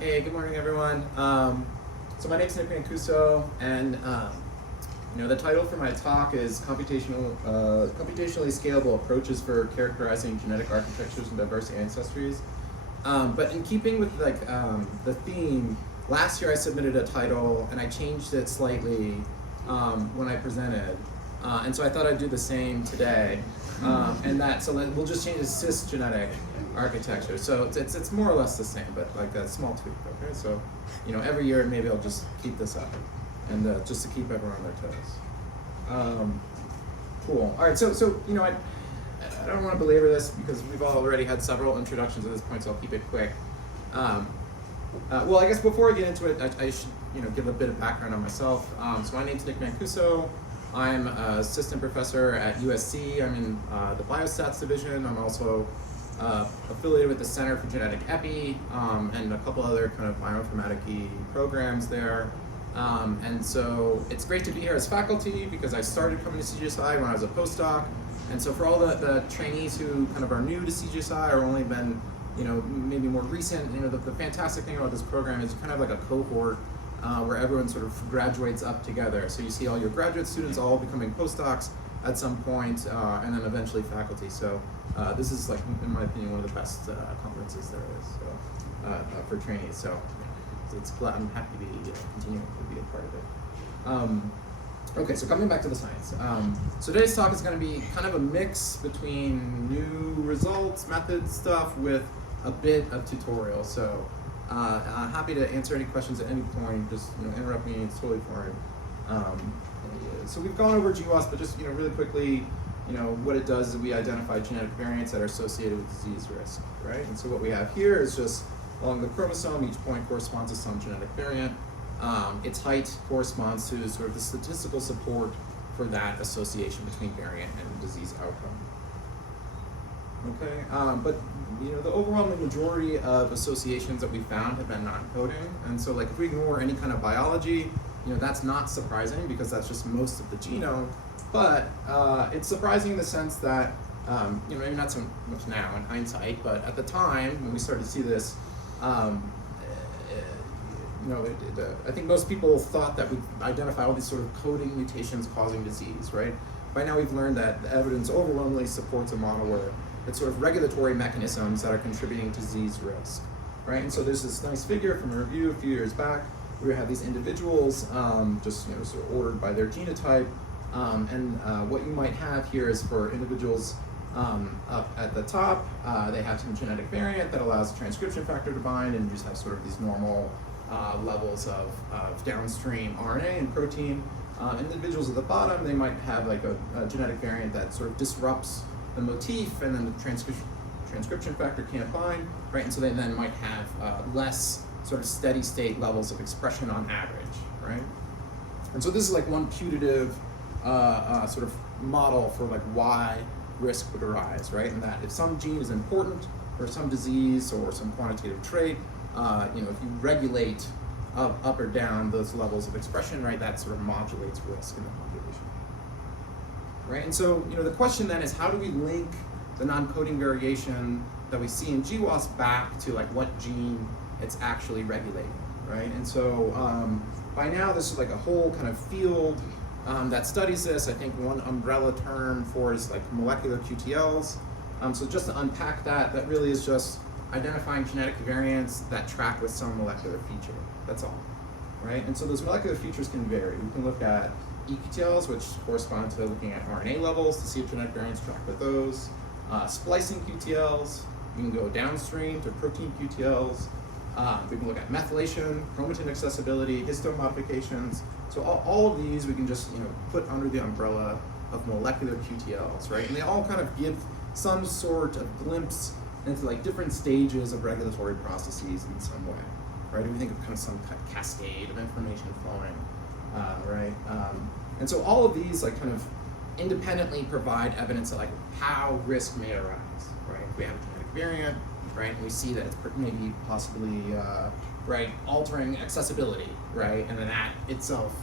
Hey, good morning, everyone. So my name's Mancuso, and the title for my talk is Computationally Scalable Approaches for Characterizing Genetic Architectures and Diverse Ancestries. But in keeping with the theme, last year I submitted a title and I changed it slightly when I presented, and so I thought I'd do the same today. We'll just change it to cisgenetic architecture. So it's more or less the same, but like a small tweak. Okay, so every year maybe I'll just keep this up, and just to keep everyone on their toes. Cool. All right. So I don't want to belabor this because we've already had several introductions at this point, so I'll keep it quick. Well, I guess before I get into it, I should give a bit of background on myself. So my name's Mancuso. I'm an assistant professor at USC. I'm in the biostats division. I'm also affiliated with the Center for Genetic Epi and a couple other kind of bioinformatics-y programs there. And so it's great to be here as faculty because I started coming to CGSI when I was a postdoc. And so for all the trainees who kind of are new to CGSI or only been, maybe more recent, the fantastic thing about this program is kind of like a cohort where everyone sort of graduates up together. So you see all your graduate students all becoming postdocs at some point, and then eventually faculty. So this is, like, in my opinion, one of the best conferences there is for trainees. So I'm happy to be continuing to be a part of it. Okay, so coming back to the science. So today's talk is going to be kind of a mix between new results, method stuff with a bit of tutorial. So I'm happy to answer any questions at any point. Just interrupt me; it's totally fine. So we've gone over GWAS, but just really quickly, what it does is we identify genetic variants that are associated with disease risk, right? And so what we have here is just along the chromosome, each point corresponds to some genetic variant. Its height corresponds to sort of the statistical support for that association between variant and disease outcome. Okay, but the overwhelming majority of associations that we found have been non-coding, and so like if we ignore any kind of biology, that's not surprising because that's just most of the genome. But it's surprising in the sense that maybe not so much now in hindsight, but at the time when we started to see this, I think most people thought that we'd identify all these sort of coding mutations causing disease, right? By now we've learned that the evidence overwhelmingly supports a model where it's sort of regulatory mechanisms that are contributing to disease risk, right? And so there's this nice figure from a review a few years back where we have these individuals just sort of ordered by their genotype, and what you might have here is for individuals up at the top, they have some genetic variant that allows the transcription factor to bind, and you just have sort of these normal levels of downstream RNA and protein. Individuals at the bottom, they might have like a genetic variant that sort of disrupts the motif, and then the transcription factor can't bind, right? And so they then might have less sort of steady state levels of expression on average, right? And so this is like one putative sort of model for like why risk would arise, right? And that if some gene is important for some disease or some quantitative trait, if you regulate up or down those levels of expression, right, that sort of modulates risk in the population, right? And so the question then is, how do we link the non-coding variation that we see in GWAS back to like what gene it's actually regulating, right? And so by now this is like a whole kind of field that studies this. I think one umbrella term for it is like molecular QTLs. So just to unpack that really is just identifying genetic variants that track with some molecular feature. That's all, right? And so those molecular features can vary. We can look at eQTLs, which correspond to looking at RNA levels to see if genetic variants track with those. Splicing QTLs, you can go downstream to protein QTLs. We can look at methylation, chromatin accessibility, histone modifications. So all of these we can just put under the umbrella of molecular QTLs, right? And they all kind of give some sort of glimpse into like different stages of regulatory processes in some way, right? If we think of kind of some cascade of information flowing, right? And so all of these like kind of independently provide evidence of like how risk may arise, right? If we have a genetic variant, right, and we see that it's maybe possibly right, altering accessibility, right, and then that itself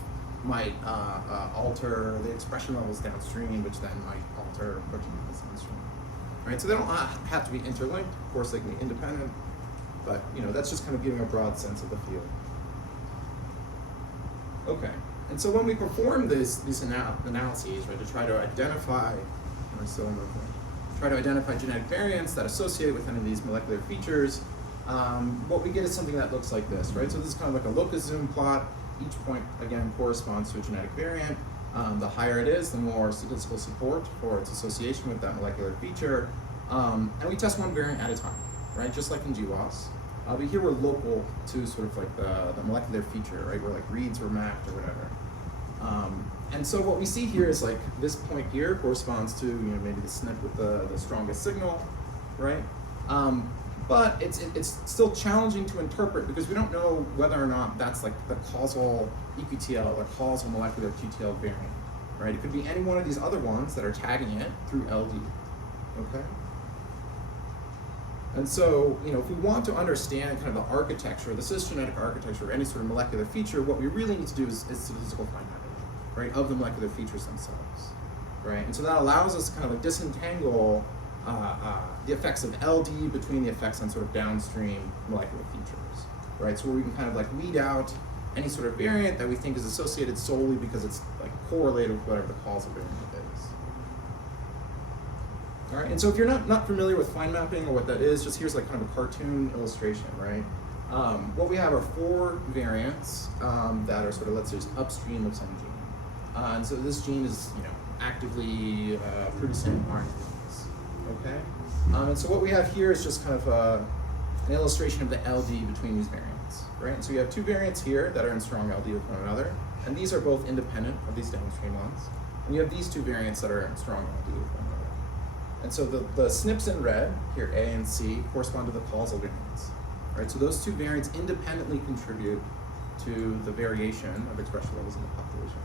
might alter the expression levels downstream, which then might alter protein levels downstream, right? So they don't have to be interlinked. Of course, they can be independent. But that's just kind of giving a broad sense of the field. Okay, and so when we perform these analyses, right, to try to identify, genetic variants that associate with any of these molecular features, what we get is something that looks like this, right? So this is kind of like a locus zoom plot. Each point, again, corresponds to a genetic variant. The higher it is, the more statistical support for its association with that molecular feature. And we test one variant at a time, right? Just like in GWAS. But here we're local to sort of like the molecular feature, right? Where like reads were mapped or whatever. And so what we see here is like this point here corresponds to maybe the SNP with the strongest signal, right? But it's still challenging to interpret because we don't know whether or not that's like the causal eQTL or causal molecular QTL variant, right? It could be any one of these other ones that are tagging it through LD, okay? And so, if we want to understand kind of the architecture, the cisgenetic architecture of any sort of molecular feature, what we really need to do is statistical fine mapping, right, of the molecular features themselves, right? And so that allows us to kind of like disentangle the effects of LD between the effects on sort of downstream molecular features, right? So where we can kind of like weed out any sort of variant that we think is associated solely because it's like correlated with whatever the causal variant is. All right, and so if you're not familiar with fine mapping or what that is, just here's like kind of a cartoon illustration, right? What we have are 4 variants that are sort of, let's say, just upstream of some gene. And so this gene is, actively producing RNAs, okay? And so what we have here is just kind of an illustration of the LD between these variants, right? And so you have 2 variants here that are in strong LD with one another, and these are both independent of these downstream ones. And you have these 2 variants that are in strong LD with one another. And so the SNPs in red, here A and C, correspond to the causal variants, right? So those 2 variants independently contribute to the variation of expression levels in the population,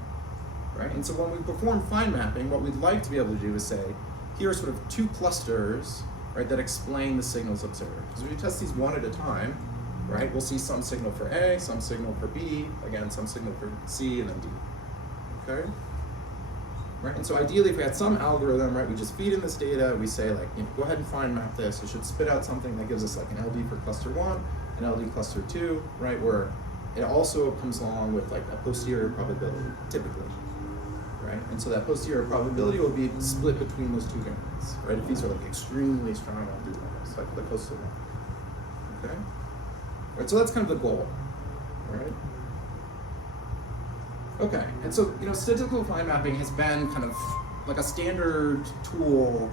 right? And so when we perform fine mapping, what we'd like to be able to do is say, here are sort of 2 clusters, right, that explain the signals observed. Because if we test these one at a time, right, we'll see some signal for A, some signal for B, again, some signal for C, and then D, okay? Right? And so ideally, if we had some algorithm, right, we just feed in this data, we say like, go ahead and fine map this. It should spit out something that gives us like an LD for cluster 1, an LD cluster 2, right, where it also comes along with like a posterior probability, typically, right? And so that posterior probability will be split between those 2 variants, right? If these are like extremely strong LD levels, like the coastal one, okay? Right, so that's kind of the goal, right? Okay, and so statistical fine mapping has been kind of like a standard tool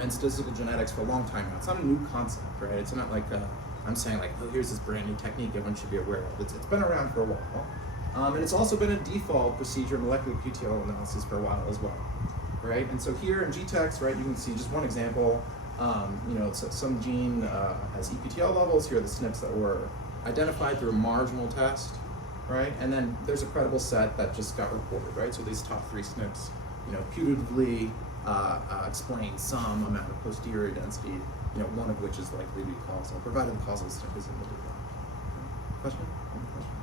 in statistical genetics for a long time now. It's not a new concept, right? It's not like I'm saying like, oh, here's this brand new technique everyone should be aware of. It's been around for a while, and it's also been a default procedure in molecular QTL analysis for a while as well, right? And so here in GTEx, right, you can see just one example. Some gene has eQTL levels. Here are the SNPs that were identified through a marginal test. Right, and then there's a credible set that just got reported, right? So these top 3 SNPs, putatively explain some amount of posterior density, one of which is likely to be causal, provided the causal SNP is in the data. Question? Any questions?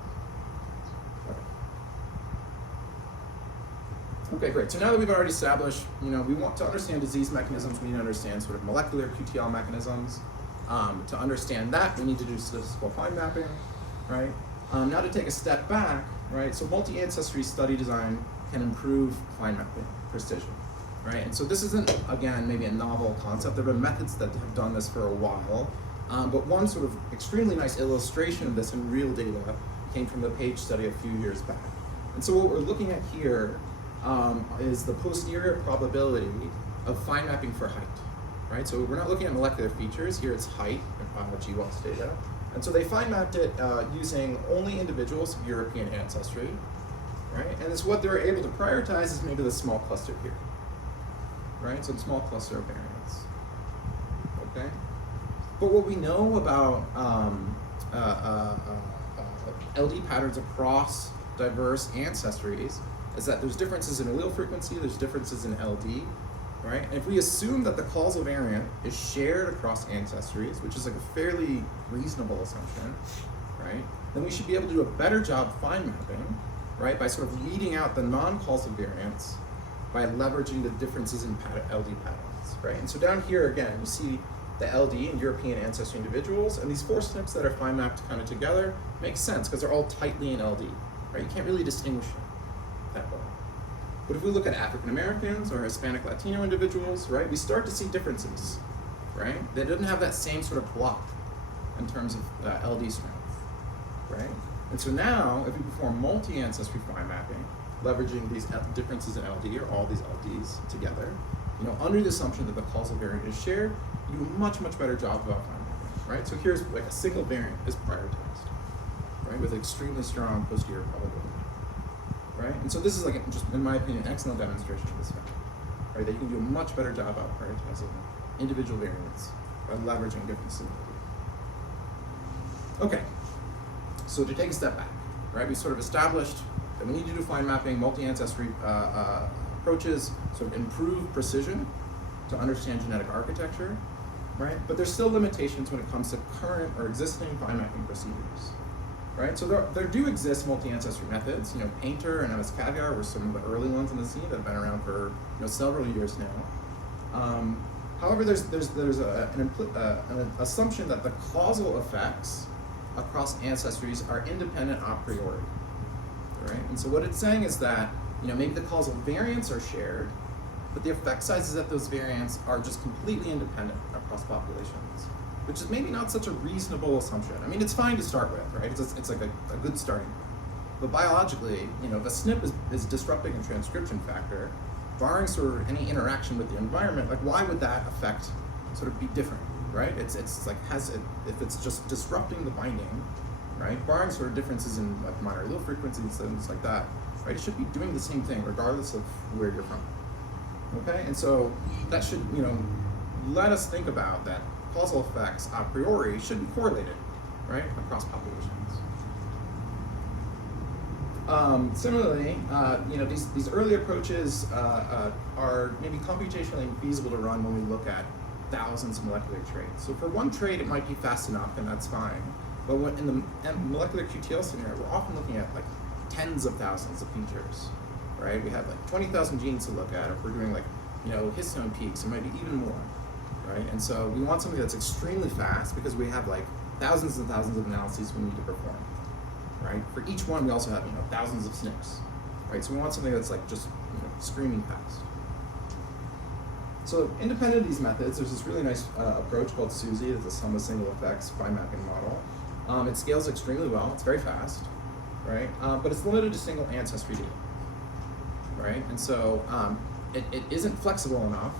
Okay, great. So now that we've already established, we want to understand disease mechanisms, we need to understand sort of molecular QTL mechanisms. To understand that, we need to do statistical fine mapping, right? Now to take a step back, right, so multi-ancestry study design can improve fine mapping precision, right? And so this isn't, again, maybe a novel concept. There have been methods that have done this for a while, but one sort of extremely nice illustration of this in real data came from the Page study a few years back. And so what we're looking at here is the posterior probability of fine mapping for height, right? So we're not looking at molecular features. Here it's height, GWAS data. And so they fine mapped it using only individuals of European ancestry, right? And it's what they're able to prioritize is maybe the small cluster here, right? So the small cluster of variants, okay? But what we know about LD patterns across diverse ancestries is that there's differences in allele frequency, there's differences in LD, right? And if we assume that the causal variant is shared across ancestries, which is like a fairly reasonable assumption, right? Then we should be able to do a better job fine mapping, right? By sort of weeding out the non-causal variants by leveraging the differences in LD patterns, right? And so down here again, you see the LD and European ancestry individuals, and these 4 SNPs that are fine mapped kind of together makes sense because they're all tightly in LD, right? You can't really distinguish them that well. But if we look at African Americans or Hispanic Latino individuals, right, we start to see differences, right? They didn't have that same sort of block in terms of LD strength, right? And so now, if we perform multi-ancestry fine mapping, leveraging these differences in LD or all these LDs together, under the assumption that the causal variant is shared, you do a much, much better job about fine mapping, right? So here's like a single variant is prioritized, right, with extremely strong posterior probability, right? And so this is like, just in my opinion, an excellent demonstration of this fact, right? That you can do a much better job about prioritizing individual variants by leveraging differences in LD. Okay, so to take a step back, right, we sort of established that we need to do fine mapping, multi-ancestry approaches sort of improve precision to understand genetic architecture, right? But there's still limitations when it comes to current or existing fine mapping procedures, right? So there do exist multi-ancestry methods. Painter and MS Caviar were some of the early ones in the scene that have been around for several years now. However, there's an assumption that the causal effects across ancestries are independent a priori, right? And so what it's saying is that maybe the causal variants are shared, but the effect sizes of those variants are just completely independent across populations, which is maybe not such a reasonable assumption. I mean, it's fine to start with, right? It's like a good starting point. But biologically, if a SNP is disrupting a transcription factor, barring sort of any interaction with the environment, like why would that effect sort of be different, right? It's like if it's just disrupting the binding, right? Barring sort of differences in like minor allele frequencies and things like that, right? It should be doing the same thing regardless of where you're from. Okay, and so that should, let us think about that causal effects a priori should be correlated, right, across populations. Similarly, these early approaches are maybe computationally feasible to run when we look at thousands of molecular traits. So for one trait, it might be fast enough, and that's fine. But in the molecular QTL scenario, we're often looking at like tens of thousands of features, right? We have like 20,000 genes to look at. If we're doing like, histone peaks, it might be even more, right? And so we want something that's extremely fast because we have like thousands and thousands of analyses we need to perform, right? For each one, we also have, thousands of SNPs, right? So we want something that's like just, screaming fast. So independent of these methods, there's this really nice approach called SUSY. It's a sum of single effects fine mapping model. It scales extremely well. It's very fast, right? But it's limited to single ancestry data, right? And so it isn't flexible enough,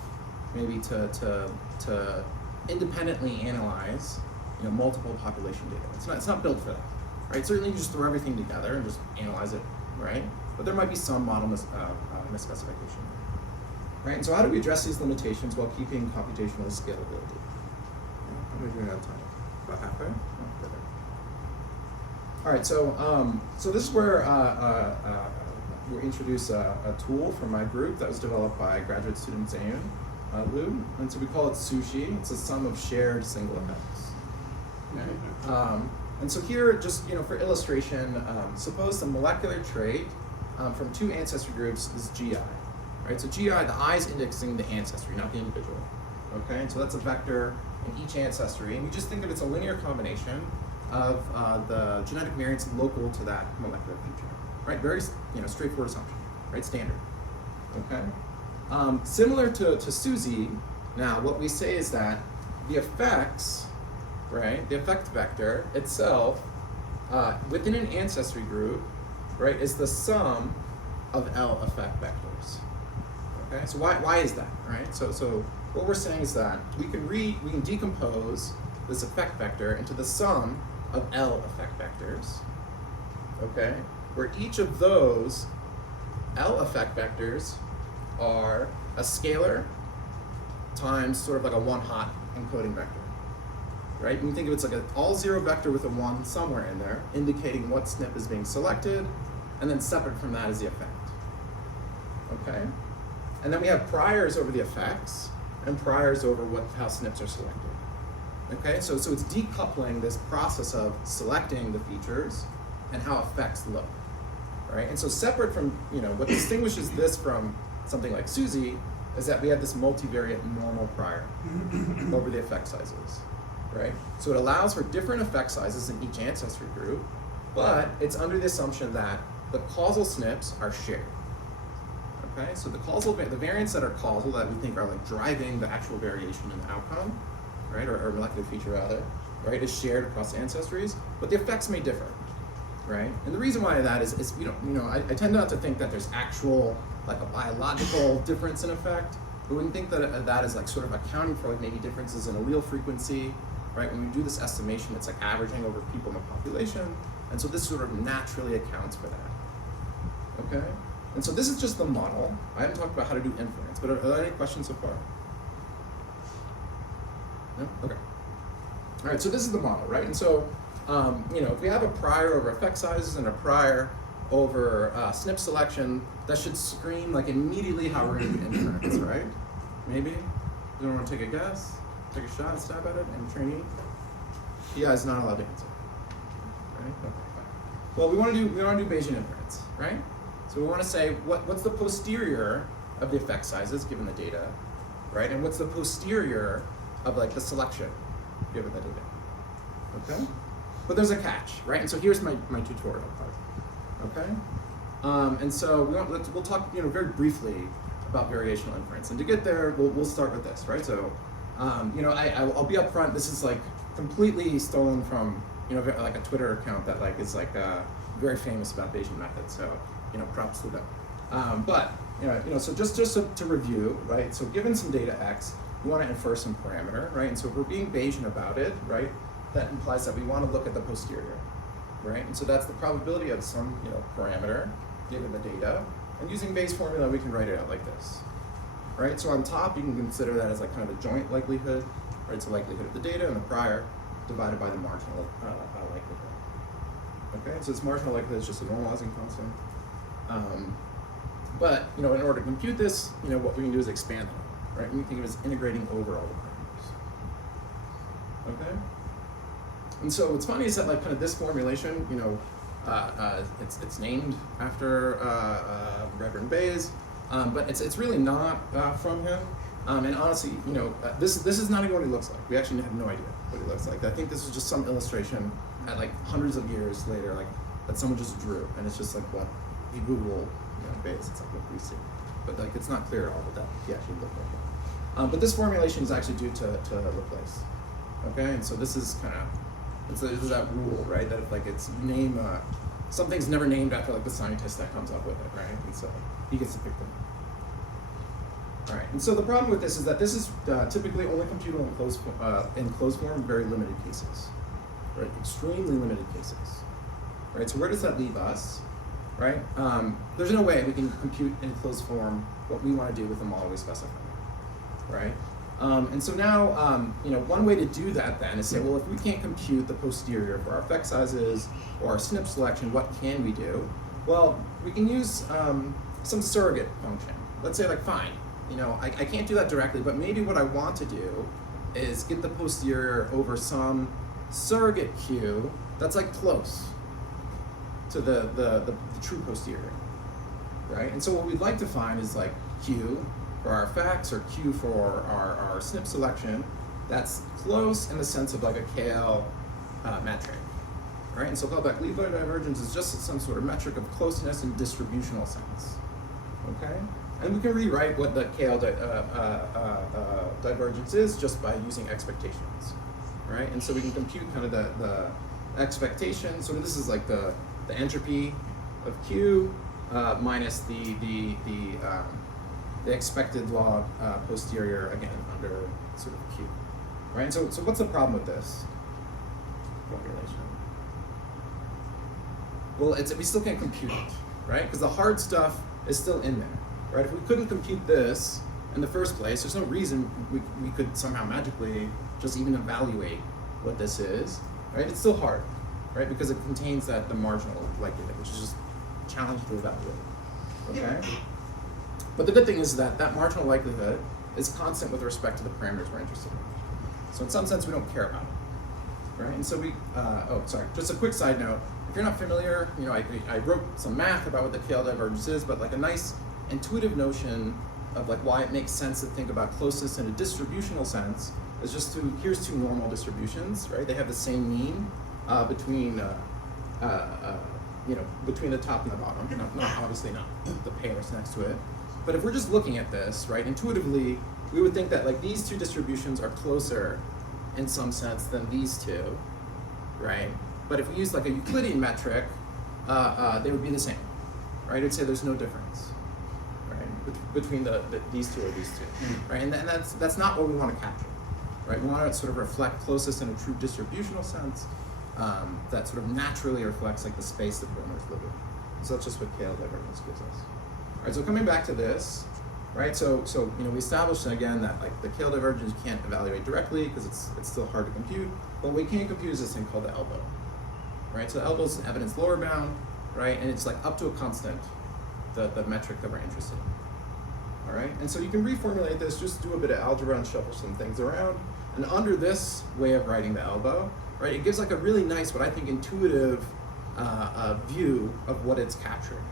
maybe to independently analyze, multiple population data. It's not built for that, right? Certainly, you just throw everything together and just analyze it, right? But there might be some model misspecification, right? And so, how do we address these limitations while keeping computational scalability? How are we doing out of time? About halfway. Oh, perfect. All right, so this is where we introduce a tool from my group that was developed by graduate student Zeyun, Lu, and so we call it SUSHI. It's a sum of shared single effects. Okay. And so here, just for illustration, suppose the molecular trait from 2 ancestry groups is GI, right? So GI, the I is indexing the ancestry, not the individual. Okay, and so that's a vector in each ancestry, and we just think of it's a linear combination of the genetic variants local to that molecular feature, right? Very straightforward assumption, right? Standard. Okay. Similar to SUSY, now what we say is that the effects, right? The effect vector itself within an ancestry group, right, is the sum of L effect vectors. Okay. So why is that, right? So what we're saying is that we can decompose this effect vector into the sum of L effect vectors, okay, where each of those L effect vectors are a scalar times sort of like a one-hot encoding vector, right? You can think of it as like an all-zero vector with a 1 somewhere in there, indicating what SNP is being selected, and then separate from that is the effect, okay? And then we have priors over the effects, and priors over how SNPs are selected. Okay, so it's decoupling this process of selecting the features and how effects look, right? And so separate from, what distinguishes this from something like SUSY is that we have this multivariate normal prior over the effect sizes, right? So it allows for different effect sizes in each ancestry group, but it's under the assumption that the causal SNPs are shared. Okay, so the variants that are causal, that we think are like driving the actual variation in the outcome, right, or molecular feature rather, right, is shared across ancestries, but the effects may differ, right? And the reason why that is I tend not to think that there's actual like a biological difference in effect, but we think that that is like sort of accounting for like maybe differences in allele frequency, right? When we do this estimation, it's like averaging over people in the population, and so this sort of naturally accounts for that, okay? And so this is just the model. I haven't talked about how to do inference, but are there any questions so far? No? Okay. All right, so this is the model, right? And so, if we have a prior over effect sizes and a prior over SNP selection, that should scream like immediately how we're going to do inference, right? Maybe? You want to take a guess? Take a shot, stab at it, and trainee? You guys not allowed to answer, right? Okay, fine. Well, we want to do Bayesian inference, right? So we want to say what's the posterior of the effect sizes given the data, right? And what's the posterior of like the selection given the data, okay? But there's a catch, right? And so here's my tutorial part, okay? And so we'll talk very briefly about variational inference. And to get there, we'll start with this, right? So I'll be upfront. This is like completely stolen from like a Twitter account that like is like very famous about Bayesian methods. So props to them. But so just to review, right? So given some data X, we want to infer some parameter, right? And so if we're being Bayesian about it, right? That implies that we want to look at the posterior, right? And so that's the probability of some parameter given the data. And using Bayes' formula, we can write it out like this, right? So on top, you can consider that as like kind of a joint likelihood, right? So likelihood of the data and the prior divided by the marginal likelihood. Okay, so this marginal likelihood is just a normalizing constant. But in order to compute this, what we can do is expand it, right? We can think of it as integrating over all the parameters. Okay. And so what's funny is that like kind of this formulation, it's named after Reverend Bayes, but it's really not from him. And honestly, this is not even what he looks like. We actually have no idea what he looks like. I think this is just some illustration at like hundreds of years later, like that someone just drew, and it's just like what if you Google Bayes, it's like what we see. But like it's not clear at all that he actually looked like. But this formulation is actually due to Laplace. Okay, and so this is kind of this is that rule, right? That if like it's name something's never named after like the scientist that comes up with it, right? And so he gets to pick them. All right, and so the problem with this is that this is typically only computable in closed form in very limited cases, right? Extremely limited cases, right? So where does that leave us, right? There's no way we can compute in closed form what we want to do with the model we specify, right? And so now, one way to do that then is say, well, if we can't compute the posterior for our effect sizes or our SNP selection, what can we do? Well, we can use some surrogate function. Let's say like, fine, I can't do that directly, but maybe what I want to do is get the posterior over some surrogate Q that's like close to the true posterior, right? And so what we'd like to find is like Q for our effects or Q for our SNP selection that's close in the sense of like a KL metric, right? And so called back Levi divergence is just some sort of metric of closeness in distributional sense, okay? And we can rewrite what the KL divergence is just by using expectations, right? And so we can compute kind of the expectation. So this is like the entropy of Q minus the expected log posterior, again, under sort of Q, right? And so what's the problem with this formulation? Well, we still can't compute it, right? Because the hard stuff is still in there, right? If we couldn't compute this in the first place, there's no reason we could somehow magically just even evaluate what this is, right? It's still hard, right? Because it contains the marginal likelihood, which is just a challenge to evaluate, okay? But the good thing is that marginal likelihood is constant with respect to the parameters we're interested in. So in some sense, we don't care about it, right? And so just a quick side note. If you're not familiar, I wrote some math about what the KL divergence is, but like a nice intuitive notion of like why it makes sense to think about closeness in a distributional sense is just here's two normal distributions, right? They have the same mean between between the top and the bottom. Obviously not the pairs next to it. But if we're just looking at this, right, intuitively, we would think that like these two distributions are closer in some sense than these two, right? But if we use like a Euclidean metric, they would be the same, right? It'd say there's no difference, right, between these two or these two, right? And that's not what we want to capture, right? We want to sort of reflect closest in a true distributional sense that sort of naturally reflects like the space that parameters live in. So that's just what KL divergence gives us. All right, so coming back to this, right? So we established again that like the KL divergence you can't evaluate directly because it's still hard to compute. But what we can compute is this thing called the elbow, right? So the elbow is an evidence lower bound, right? And it's like up to a constant, the metric that we're interested in. All right, and so you can reformulate this, just do a bit of algebra and shuffle some things around. And under this way of writing the elbow, right, it gives like a really nice, what I think, intuitive view of what it's capturing.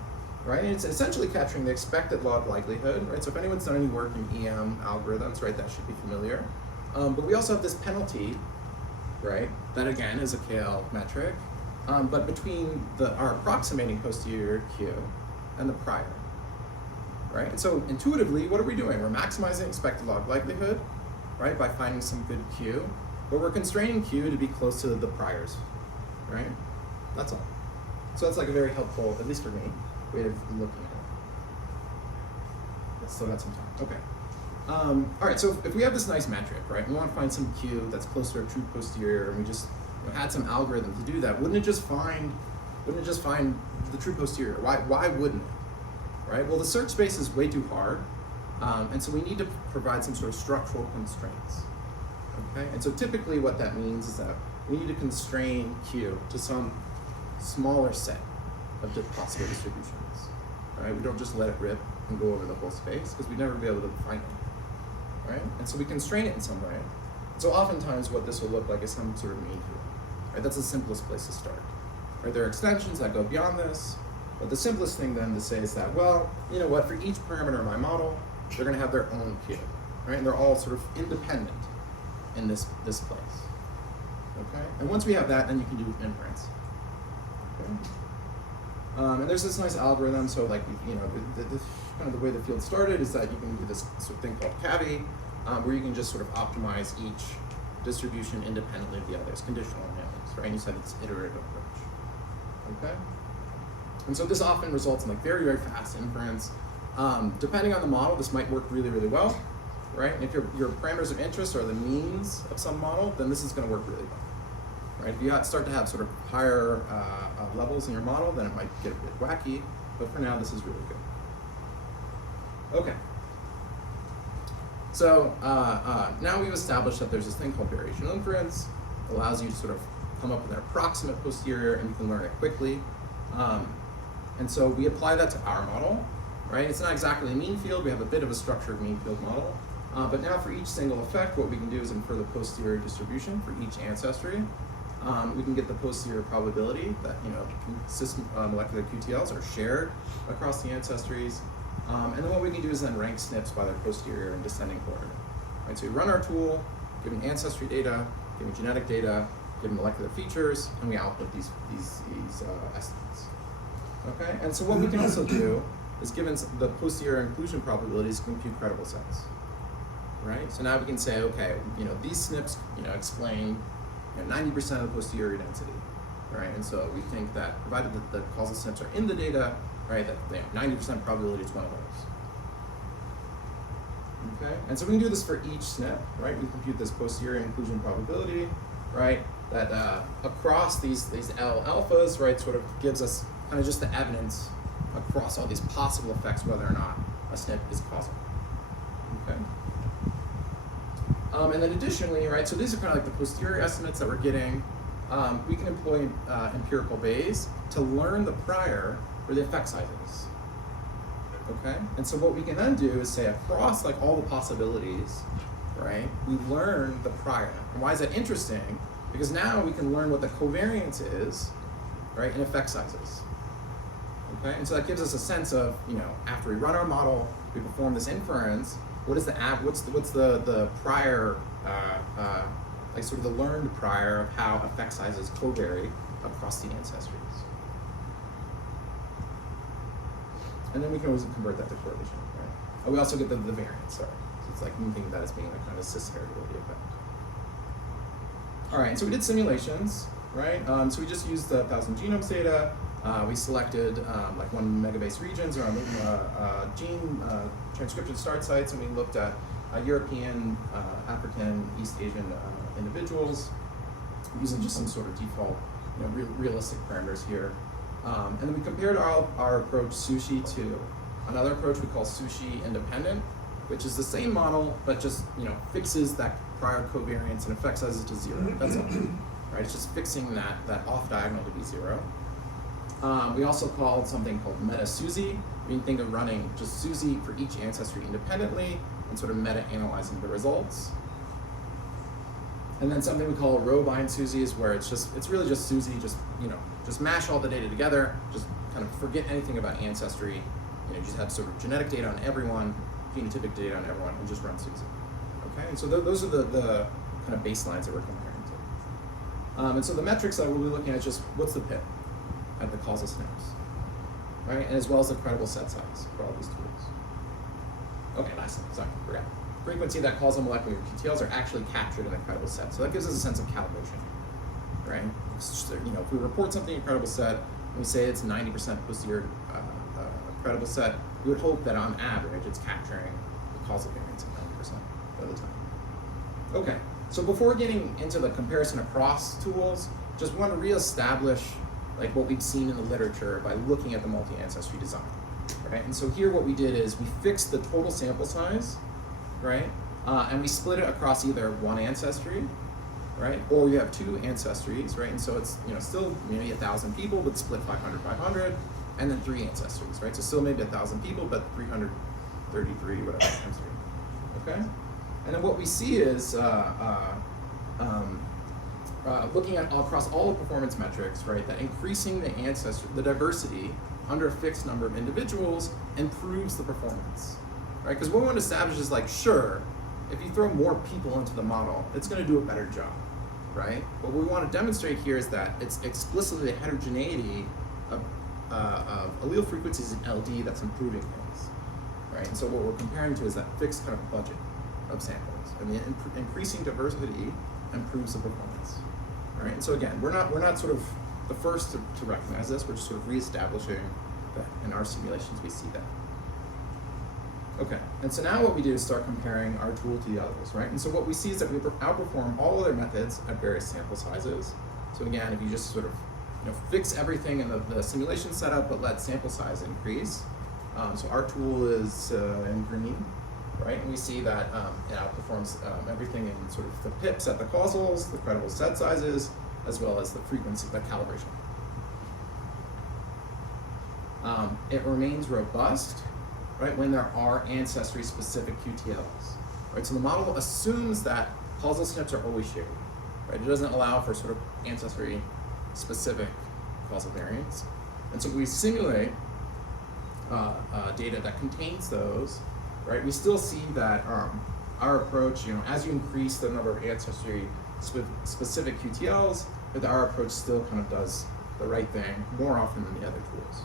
Right, and it's essentially capturing the expected log likelihood, right? So if anyone's done any work in EM algorithms, right, that should be familiar. But we also have this penalty, right? That again is a KL metric, but between our approximating posterior Q and the prior, right? And so intuitively, what are we doing? We're maximizing expected log likelihood, right, by finding some good Q, but we're constraining Q to be close to the priors, right? That's all. So that's like a very helpful, at least for me, way of looking at it. Let's still got some time. Okay. All right. So if we have this nice metric, right, we want to find some Q that's close to a true posterior, and we just had some algorithm to do that. Wouldn't it just find the true posterior? Why wouldn't it? Right. Well, the search space is way too hard, and so we need to provide some sort of structural constraints. Okay. And so typically, what that means is that we need to constrain Q to some smaller set of possible distributions, right? We don't just let it rip and go over the whole space because we'd never be able to find it, right? And so we constrain it in some way. So oftentimes what this will look like is some sort of mean field, right? That's the simplest place to start, right? There are extensions that go beyond this, but the simplest thing then to say is that, well, you know what, for each parameter in my model, they're gonna have their own Q, right? And they're all sort of independent in this place, okay? And once we have that, then you can do inference, okay? And there's this nice algorithm, so like, you know, kind of the way the field started is that you can do this sort of thing called CAVI, where you can just sort of optimize each distribution independently of the others, conditional analysis, right? And you said it's iterative approach, okay? And so this often results in like very, very fast inference. Depending on the model, this might work really, really well, right? And if your parameters of interest are the means of some model, then this is gonna work really well. Right? If you start to have sort of higher levels in your model, then it might get a bit wacky, but for now, this is really good. Okay. So now we've established that there's this thing called variational inference. It allows you to sort of come up with an approximate posterior, and you can learn it quickly. And so we apply that to our model, right? It's not exactly a mean field. We have a bit of a structured mean field model. But now for each single effect, what we can do is infer the posterior distribution for each ancestry. We can get the posterior probability that, you know, molecular QTLs are shared across the ancestries. And then what we can do is then rank SNPs by their posterior and descending order. Right? So we run our tool, given ancestry data, given genetic data, given molecular features, and we output these estimates. Okay? And so what we can also do is, given the posterior inclusion probabilities, compute credible sets. Right? So now we can say, okay, you know, these SNPs, you know, explain 90% of the posterior density, right? And so we think that provided that the causal SNPs are in the data, right, that they have 90% probability it's one of those. Okay, and so we can do this for each SNP, right? We compute this posterior inclusion probability, right? That across these L alphas, right, sort of gives us kind of just the evidence across all these possible effects whether or not a SNP is causal. Okay. And then additionally, right, so these are kind of like the posterior estimates that we're getting. We can employ empirical Bayes to learn the prior or the effect sizes. Okay? And so what we can then do is say across like all the possibilities, right, we learn the prior. And why is that interesting? Because now we can learn what the covariance is, right, in effect sizes. Okay, and so that gives us a sense of, after we run our model, we perform this inference. What is what's the prior, like sort of the learned prior of how effect sizes covary across the ancestries? And then we can always convert that to correlation, right? And we also get the variance, sorry. So it's like we think of that as being a kind of cis heritability effect. All right, so we did simulations, right? So we just used the 1,000 genomes data. We selected like 1 megabase regions around gene transcription start sites, and we looked at European, African, East Asian individuals using just some sort of default, realistic parameters here. And then we compared our approach sushi to another approach we call sushi independent, which is the same model but just fixes that prior covariance and effect sizes to 0. That's all, right? It's just fixing that off diagonal to be 0. We also called something called meta-SUSY. We can think of running just SUSY for each ancestry independently and sort of meta-analyzing the results. And then something we call row-bind SUSY is where it's really just SUSY, just mash all the data together, just kind of forget anything about ancestry. Just have sort of genetic data on everyone, phenotypic data on everyone, and just run SUSY. Okay, and so those are the kind of baselines that we're comparing to. And so the metrics that we'll be looking at is just what's the PIP at the causal snaps, right? And as well as the credible set size for all these tools. Okay, last thing, sorry, forgot. Frequency that causal molecular QTLs are actually captured in a credible set. So that gives us a sense of calibration, right? If we report something in a credible set, and we say it's 90% posterior credible set, we would hope that on average it's capturing the causal variance of 90% of the time. Okay, so before getting into the comparison across tools, just want to reestablish like what we've seen in the literature by looking at the multi-ancestry design, right? And so here what we did is we fixed the total sample size, right? And we split it across either one ancestry, right? Or you have 2 ancestries, right? And so it's still maybe 1,000 people, but split 500, 500, and then 3 ancestries, right? So still maybe 1,000 people, but 333, whatever times 3, okay? And then what we see is looking at across all the performance metrics, right, that increasing the diversity under a fixed number of individuals improves the performance, right? Because what we want to establish is like, sure, if you throw more people into the model, it's going to do a better job, right? But what we want to demonstrate here is that it's explicitly a heterogeneity of allele frequencies in LD that's improving things, right? And so what we're comparing to is that fixed kind of budget of samples, and the increasing diversity improves the performance. Right, and so again, we're not sort of the first to recognize this. We're just sort of reestablishing that in our simulations we see that. Okay, and so now what we do is start comparing our tool to the others, right? And so what we see is that we outperform all other methods at various sample sizes. So again, if you just sort of fix everything in the simulation setup, but let sample size increase. So our tool is in green, right? And we see that it outperforms everything in sort of the pips at the causals, the credible set sizes, as well as the frequency, the calibration. It remains robust, right, when there are ancestry-specific QTLs, right? So the model assumes that causal SNPs are always shared, right? It doesn't allow for sort of ancestry-specific causal variance. And so we simulate data that contains those, right? We still see that our approach, as you increase the number of ancestry-specific QTLs, that our approach still kind of does the right thing more often than the other tools.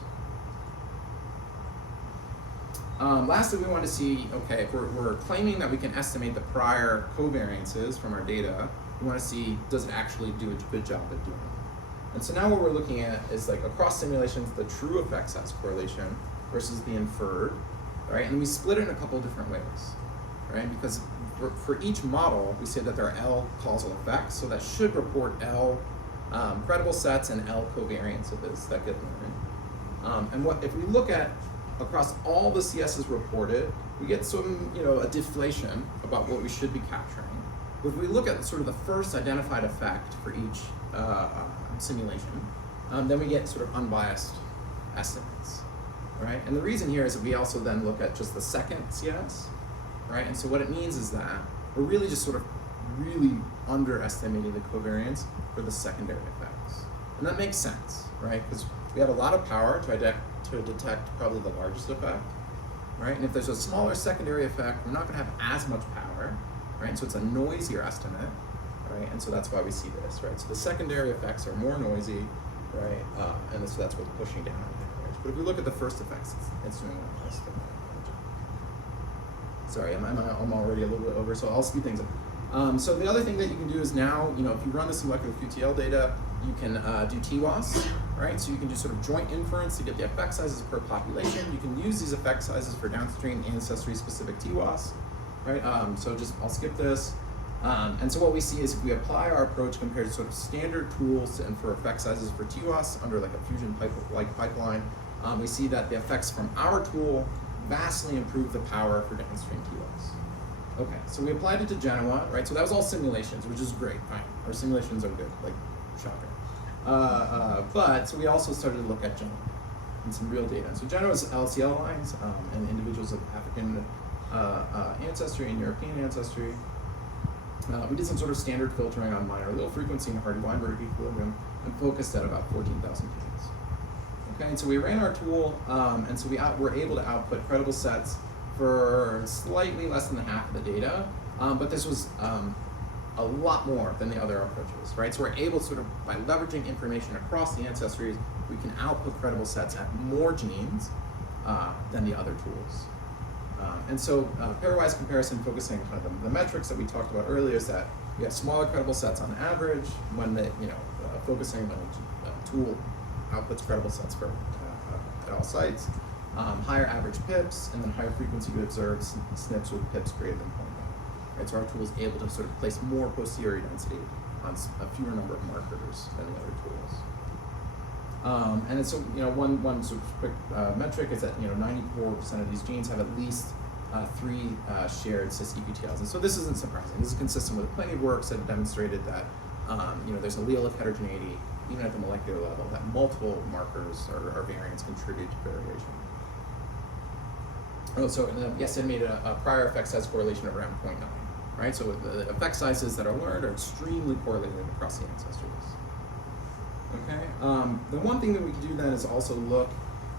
Lastly, we want to see, okay, if we're claiming that we can estimate the prior covariances from our data, we want to see, does it actually do a good job at doing it? And so now what we're looking at is like across simulations, the true effect size correlation versus the inferred, right? And we split it in a couple of different ways, right? Because for each model, we say that there are L causal effects, so that should report L credible sets and L covariances that get learned. And if we look at across all the CSs reported, we get some, a deflation about what we should be capturing. But if we look at sort of the first identified effect for each simulation, then we get sort of unbiased estimates, right? And the reason here is that we also then look at just the second CS, right? And so what it means is that we're really just sort of really underestimating the covariance for the secondary effects. And that makes sense, right? Because we have a lot of power to to detect probably the largest effect, right? And if there's a smaller secondary effect, we're not going to have as much power, right? So it's a noisier estimate, right? And so that's why we see this, right? So the secondary effects are more noisy, right? And so that's what's pushing down on the average. But if we look at the first effects, it's doing well. Sorry, I'm already a little bit over, so I'll speed things up. So the other thing that you can do is now, if you run this molecular QTL data, you can do TWAS, right? So you can do sort of joint inference to get the effect sizes per population. You can use these effect sizes for downstream ancestry-specific TWAS, right? I'll skip this. And so what we see is if we apply our approach compared to sort of standard tools to infer effect sizes for TWAS under like a fusion like pipeline, we see that the effects from our tool vastly improve the power for downstream TWAS. Okay, so we applied it to Genoa, right? So that was all simulations, which is great, fine. Our simulations are good, like, shocker. But so we also started to look at Genoa and some real data. So Genoa's LCL lines and individuals of African ancestry and European ancestry. We did some sort of standard filtering on minor allele frequency and Hardy-Weinberg equilibrium and focused at about 14,000 genes. Okay, and so we ran our tool, and so we were able to output credible sets for slightly less than half of the data, but this was a lot more than the other approaches, right? So we're able to sort of, by leveraging information across the ancestries, we can output credible sets at more genes than the other tools. And so pairwise comparison focusing on kind of the metrics that we talked about earlier is that we have smaller credible sets on average when focusing on a tool outputs credible sets for at all sites, higher average pips, and then higher frequency to observe SNPs with pips greater than 0.9. Right, so our tool is able to sort of place more posterior density on a fewer number of markers than the other tools. And so one sort of quick metric is that 94% of these genes have at least 3 shared cis EQTLs, and so this isn't surprising. This is consistent with plenty of works that have demonstrated that there's allelic heterogeneity even at the molecular level, that multiple markers or variants contribute to variation. Oh, so we estimated a prior effect size correlation of around 0.9, right? So the effect sizes that are learned are extremely correlated across the ancestries. Okay. The one thing that we can do then is also look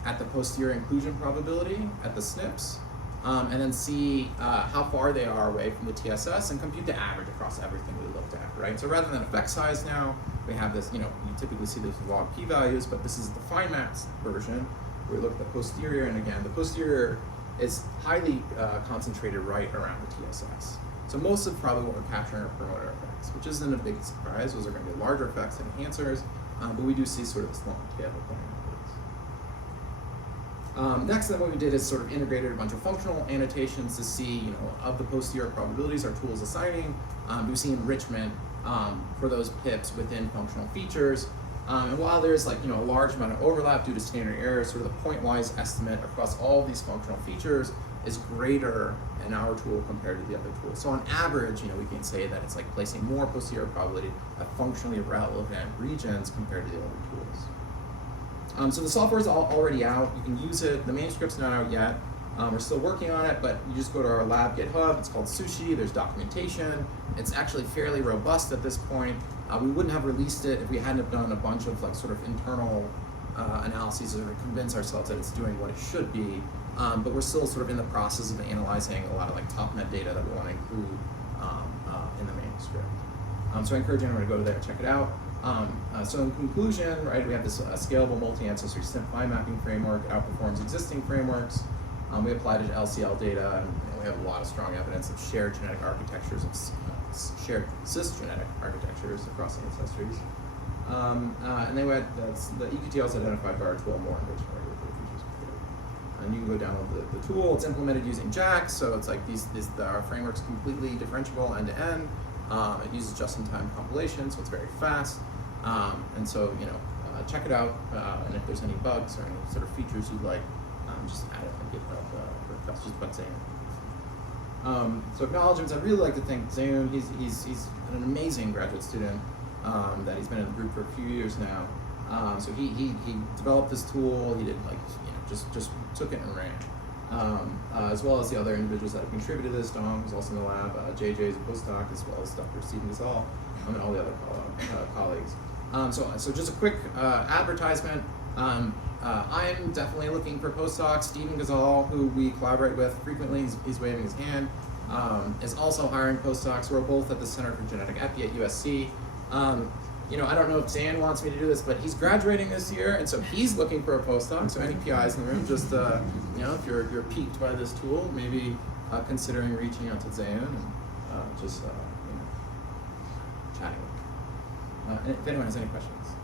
at the posterior inclusion probability at the SNPs, and then see how far they are away from the TSS and compute the average across everything we looked at, right? So rather than effect size now, we have this, you typically see this with log p-values, but this is the fine max version where we look at the posterior, and again, the posterior is highly concentrated right around the TSS. So most of probably what we're capturing are promoter effects, which isn't a big surprise. Those are going to be larger effects than enhancers, but we do see sort of this long tail of playing. Next, then what we did is sort of integrated a bunch of functional annotations to see, of the posterior probabilities our tool is assigning. We see enrichment for those pips within functional features. And while there's a large amount of overlap due to standard error, sort of the point-wise estimate across all of these functional features is greater in our tool compared to the other tools. So on average, we can say that it's like placing more posterior probability at functionally relevant regions compared to the other tools. So the software is already out. You can use it. The manuscript's not out yet. We're still working on it, but you just go to our lab GitHub. It's called Sushi. There's documentation. It's actually fairly robust at this point. We wouldn't have released it if we hadn't have done a bunch of sort of internal analyses to convince ourselves that it's doing what it should be. But we're still sort of in the process of analyzing a lot of top net data that we want to include in the manuscript. So I encourage anyone to go there and check it out. So in conclusion, right, we have this scalable multi-ancestry SNP mapping framework. It outperforms existing frameworks. We applied it to LCL data, and we have a lot of strong evidence of shared genetic architectures, shared cisgenetic architectures across ancestries. And then we had the EQTLs identified by our tool more enriched regulatory features. And you can go download the tool. It's implemented using JAX, so it's like our framework's completely differentiable end to end. It uses just-in-time compilation, so it's very fast. And so, check it out. And if there's any bugs or any sort of features you'd like, just add it on GitHub request, just put Zeyun. So acknowledgements, I'd really like to thank Zeyun. He's an amazing graduate student that he's been in the group for a few years now. So he developed this tool. He did just took it and ran. As well as the other individuals that have contributed to this. Dong was also in the lab. JJ is a postdoc, as well as Dr. Stephen Gasol, and all the other colleagues. So just a quick advertisement. I'm definitely looking for postdocs. Stephen Gazal, who we collaborate with frequently, he's waving his hand, is also hiring postdocs. We're both at the Center for Genetic Epi at USC. You know, I don't know if Zeyun wants me to do this, but he's graduating this year, and so he's looking for a postdoc. So any PIs in the room, just you know, if you're piqued by this tool, maybe considering reaching out to Zeyun and just you know, chatting with him. If anyone has any questions.